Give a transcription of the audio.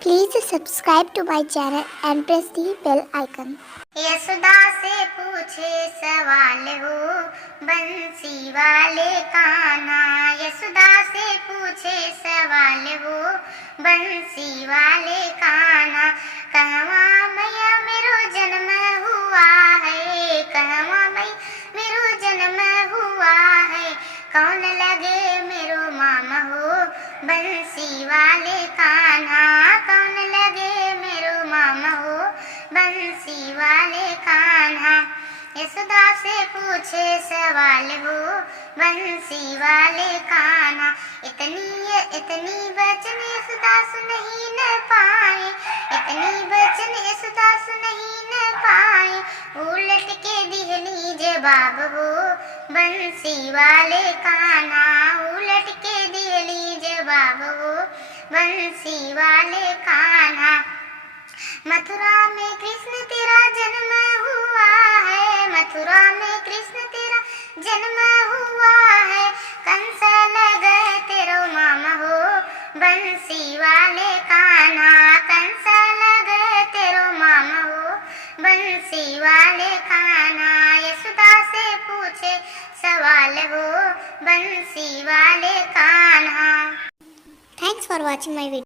Please subscribe to my channel and press the bell icon. Yashoda से पूछे सवाल हो बंसी वाले कान्हा। यशोदा से पूछे सवाल हो बंसी वाले कान्हा। कहवा मैया मेरो जन्म हुआ है, कहवा मैया मेरो जन्म हुआ है। कौन लगे मेरो मामा हो बंसी वाले कान्हा। कौन लगे मेरो मामा हो बंसी वाले कान्हा। यशोदा से पूछे सवाल हो बंसी वाले कान्हा। इतनी वचन यशोदा सुन ही न पाए, इतनी वचन यशोदा सुन ही न पाए। उलट के दिहली जवाब हो बंसी वाले कान्हा। उलट के दिहली जवाब हो बंसी वाले कान्हा। मथुरा में कृष्ण तेरा जन्म हुआ है, मथुरा में कृष्ण तेरा जन्म हुआ है। कंस लगे तेरो मामा हो बंसी वाले कान्हा। कंस लगे तेरो मामा हो बंसी वाले कान्हा। यशोदा से पूछे सवाल हो बंसी वाले Kanha. Thanks for watching my video.